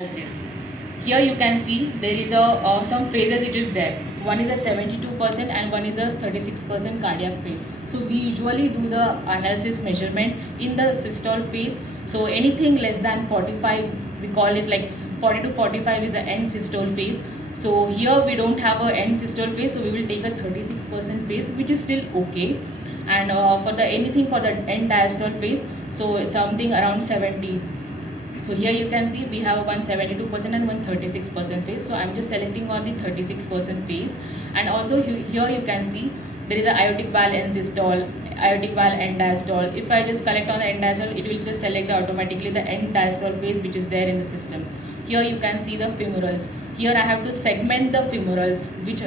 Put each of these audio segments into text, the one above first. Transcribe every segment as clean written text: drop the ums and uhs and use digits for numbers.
analysis. Here you can see there is a some phases it is there. One is a 72% and one is a 36% cardiac phase. So we usually do the analysis measurement in the systole phase. So anything less than 45 we call is like 40 to 45 is the end systole phase. So here we don't have a end systole phase, so we will take a 36% phase, which is still okay. And for the anything for the end diastole phase, so something around 70. So here you can see we have 172% and 136% phase. So I'm just selecting on the 36% phase. And also here you can see there is a aortic valve end systole, aortic valve end diastole. If I just select on the end diastole, it will just select automatically the end diastole phase which is there in the system. Here you can see the femorals. Here I have to segment the femorals,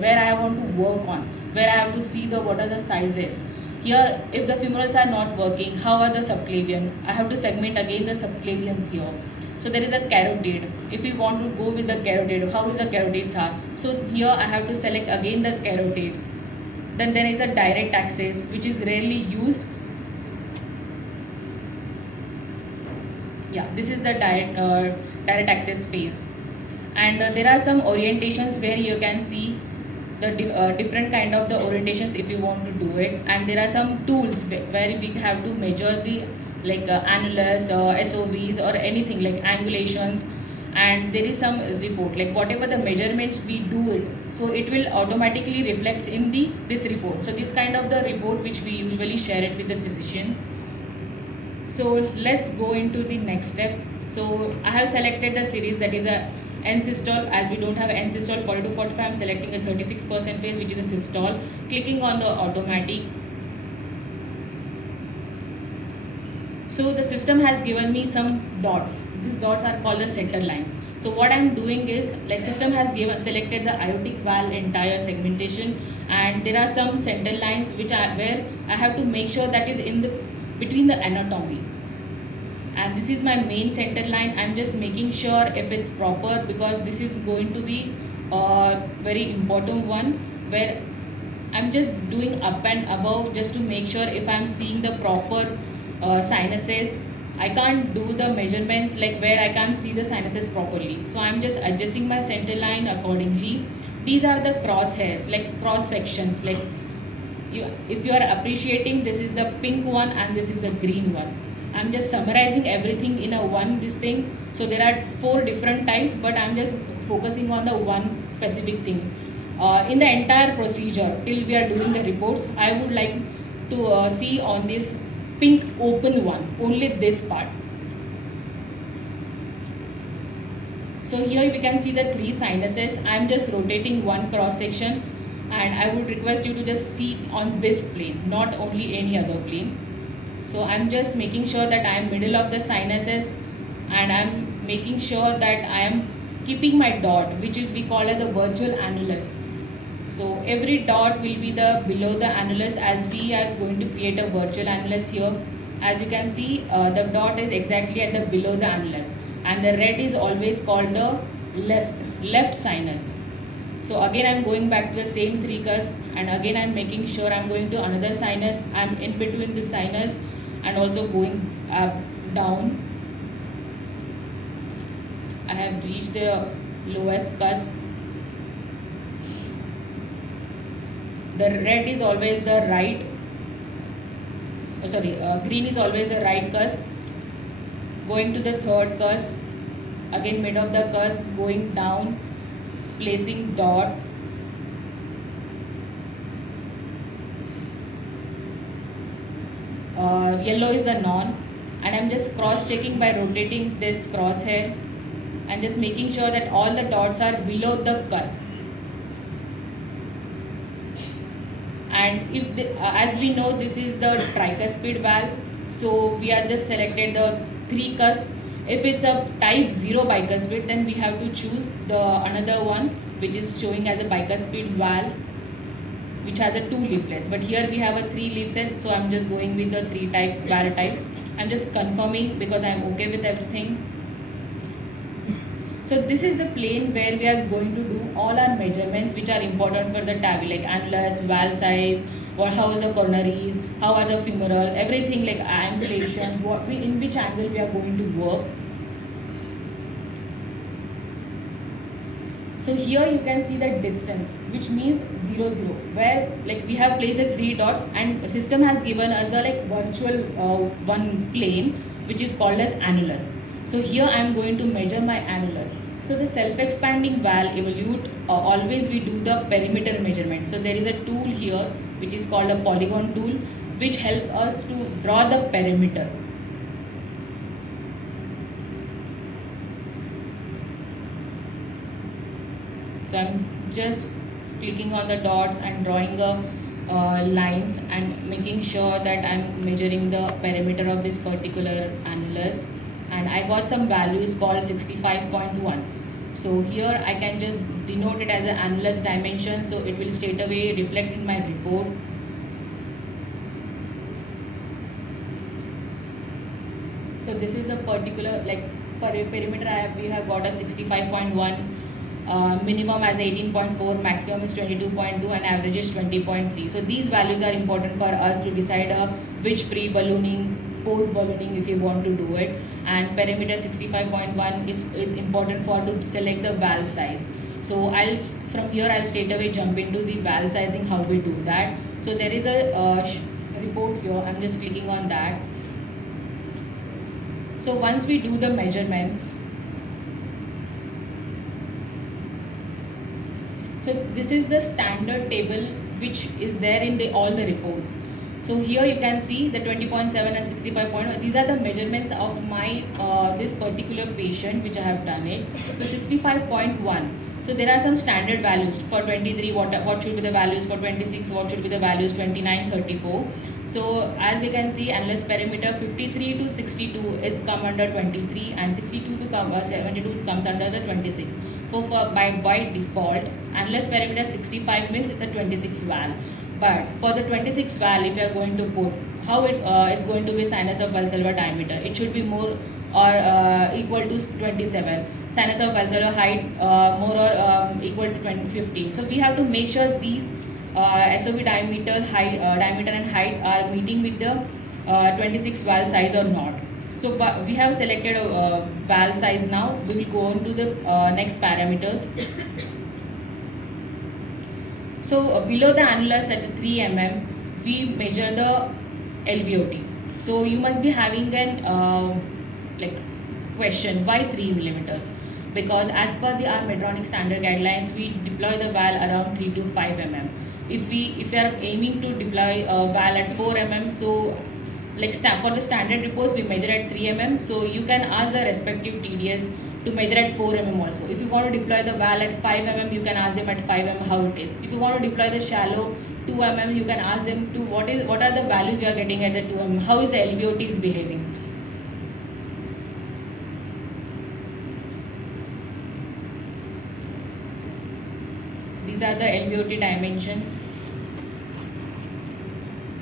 where I want to work on, where I have to see the what are the sizes. Here, if the femorals are not working, how are the subclavian? I have to segment again the subclavians here. So there is a carotid. If we want to go with the carotid, how is the carotids are? So here I have to select again the carotids. Then there is a direct axis, which is rarely used. Yeah, this is the direct axis phase. And there are some orientations where you can see the different kind of the orientations if you want to do it. And there are some tools where we have to measure the annulus, SOBs or anything like angulations. And there is some report, like whatever the measurements we do it, so it will automatically reflects in this report. So this kind of the report which we usually share it with the physicians. So let's go into the next step. So I have selected the series that is a end systole. As we don't have end systole 40 to 45, I'm selecting a 36% phase, which is a systole. Clicking on the automatic. So the system has given me some dots. These dots are called the center lines. So what I'm doing is, like, system has selected the aortic valve entire segmentation, and there are some center lines where I have to make sure that is in the between the anatomy. And this is my main center line. I'm just making sure if it's proper, because this is going to be a very important one, where I'm just doing up and above just to make sure if I'm seeing the proper sinuses. I can't do the measurements like where I can't see the sinuses properly. So I'm just adjusting my center line accordingly. These are the crosshairs, like cross sections. Like if you are appreciating, this is the pink one and this is a green one. I'm just summarizing everything in a one this thing. So there are 4 different types, but I'm just focusing on the one specific thing. In the entire procedure, till we are doing the reports, I would like to see on this pink open one, only this part. So here we can see the 3 sinuses. I'm just rotating one cross section, and I would request you to just see on this plane, not only any other plane. So I'm just making sure that I am middle of the sinuses, and I'm making sure that I am keeping my dot, which is we call as a virtual annulus. So every dot will be the below the annulus, as we are going to create a virtual annulus here. As you can see, the dot is exactly at the below the annulus, and the red is always called the left sinus. So again I'm going back to the same 3 curves, and again I'm making sure I'm going to another sinus. I'm in between the sinus and also going up, down. I have reached the lowest cusp. The red is always the right, green is always the right cusp. Going to the 3rd cusp, again mid of the cusp, going down, placing dot. Yellow is the non, and I'm just cross checking by rotating this crosshair and just making sure that all the dots are below the cusp. And if as we know, this is the tricuspid valve, so we are just selected the 3 cusp. If it's a type 0 bicuspid, then we have to choose the another one which is showing as a bicuspid valve, which has a 2 leaflets. But here we have a 3 leaflet, so I'm just going with the 3 type valve type. I'm just confirming because I'm okay with everything. So this is the plane where we are going to do all our measurements which are important for the TAVI, like annulus, valve size, or how is the coronaries, how are the femoral, everything like angulations, in which angle we are going to work. So here you can see the distance, which means 0 0, where like we have placed a 3 dots and the system has given us a like virtual one plane which is called as annulus. So here I am going to measure my annulus. So the self-expanding valve evolute always we do the perimeter measurement. So there is a tool here which is called a polygon tool, which help us to draw the perimeter. So I'm just clicking on the dots and drawing the lines and making sure that I'm measuring the perimeter of this particular annulus, and I got some values called 65.1. So here I can just denote it as an annulus dimension, so it will straight away reflect in my report. So this is a particular like perimeter we have got a 65.1, minimum as 18.4, maximum is 22.2, and average is 20.3. So these values are important for us to decide which pre-ballooning, post-ballooning if you want to do it. And perimeter 65.1 is important for to select the valve size. So from here I'll straight away jump into the valve sizing, how we do that. So there is a report here, I'm just clicking on that. So once we do the measurements, so this is the standard table which is there in all the reports. So here you can see the 20.7 and 65.1. These are the measurements of my this particular patient which I have done it. So 65.1. So there are some standard values for 23. What should be the values for 26? What should be the values 29, 34? So as you can see, annulus perimeter 53 to 62 is come under 23, and 62 to 72 comes under the 26. So by default, annulus perimeter 65 means it's a 26 valve. But for the 26 valve, if you are going to put how it's going to be sinus of valsalva diameter, it should be more or equal to 27. Sinus of valsalva height more or equal to 15. So we have to make sure these SOV diameter and height are meeting with the 26 valve size or not. So we have selected a valve size now. We will go on to the next parameters. So below the annulus at 3 mm, we measure the LVOT. So you must be having an like question, why 3 millimeters? Because as per our Medtronic standard guidelines, we deploy the valve around 3 to 5 mm. If we are aiming to deploy a valve at 4 mm, so like for the standard reports we measure at 3 mm. So you can ask the respective TDS to measure at 4 mm also. If you want to deploy the valve at 5 mm, you can ask them at 5 mm how it is. If you want to deploy the shallow 2 mm, you can ask them to what are the values you are getting at the 2 mm, how is the LVOT is behaving. These are the LVOT dimensions.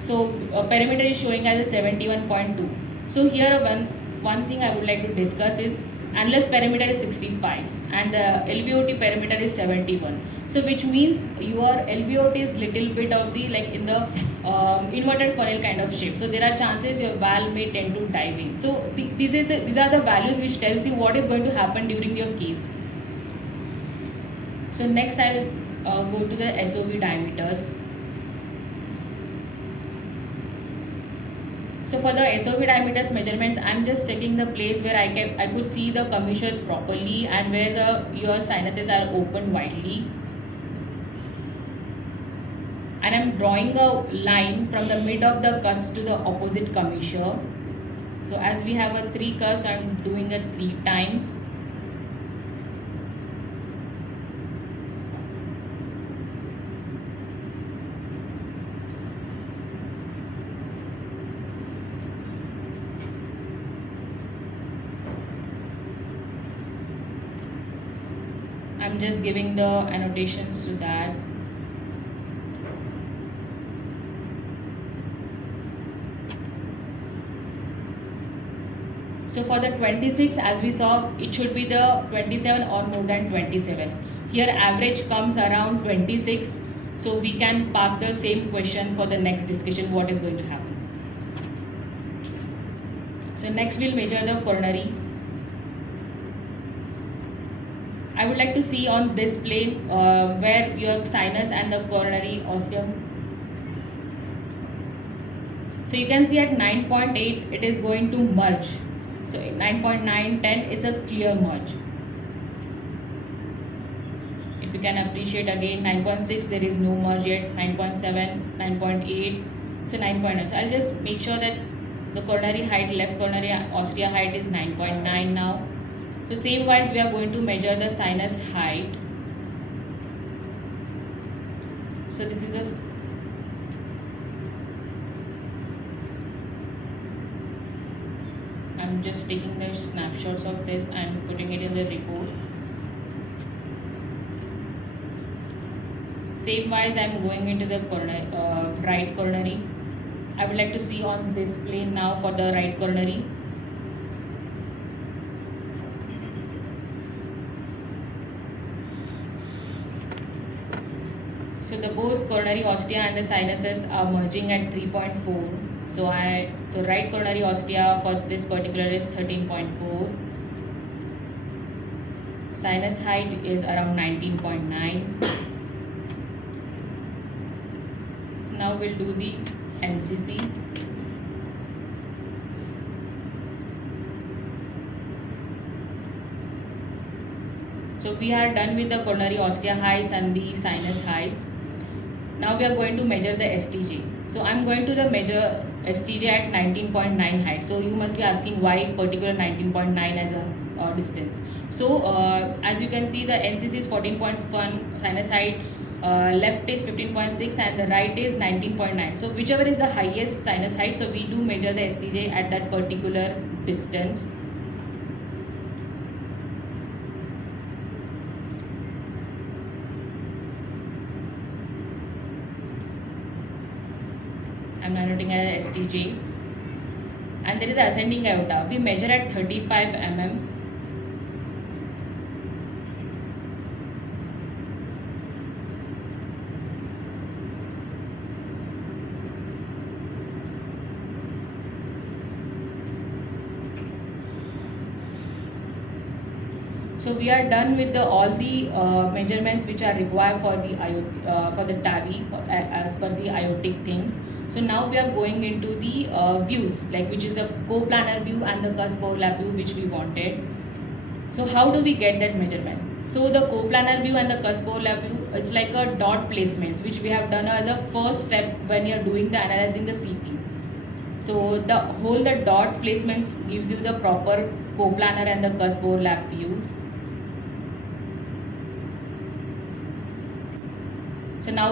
So perimeter is showing as a 71.2. So here one thing I would like to discuss is annulus perimeter is 65 and the LVOT perimeter is 71. So which means your LVOT is little bit of the like in the inverted funnel kind of shape. So there are chances your valve may tend to dive in. So these are the values which tells you what is going to happen during your case. So next I will go to the SOV diameters. So for the SOV diameters measurements, I am just checking the place where I could see the commissures properly and where your sinuses are open widely. And I am drawing a line from the mid of the cusp to the opposite commissure. So as we have a 3 cusps, I am doing it 3 times. I'm just giving the annotations to that. So for the 26, as we saw, it should be the 27 or more than 27. Here average comes around 26. So we can park the same question for the next discussion, what is going to happen. So next we'll measure the coronary. I would like to see on this plane where your sinus and the coronary ostium. So you can see at 9.8 it is going to merge. So 9.9, 10 it's a clear merge. If you can appreciate again, 9.6 there is no merge yet, 9.7, 9.8, so 9.9. So I'll just make sure that the coronary height, left coronary ostia height is 9.9 now. So same wise we are going to measure the sinus height. So this is a I'm just taking the snapshots of this and putting it in the report. Same wise I'm going into the right coronary. I would like to see on this plane now for the right coronary. So the both coronary ostia and the sinuses are merging at 3.4. So right coronary ostia for this particular is 13.4. Sinus height is around 19.9. Now we'll do the NCC. So we are done with the coronary ostia heights and the sinus heights. Now we are going to measure the STJ. So I'm going to the measure STJ at 19.9 height. So you must be asking why particular 19.9 as a distance. So as you can see, the NCC is 14.1, sinus height left is 15.6 and the right is 19.9. So whichever is the highest sinus height, so we do measure the STJ at that particular distance. I'm noting as STJ. And there is the ascending aorta. We measure at 35 mm. So we are done with all the measurements which are required for the for the TAVI as per the aortic things. So now we are going into the views, like which is a coplanar view and the cusp overlap view which we wanted. So how do we get that measurement? So the coplanar view and the cusp overlap view, it's like a dot placements which we have done as a first step when you are doing the analyzing the CT. So the dots placements gives you the proper coplanar and the cusp overlap views. So now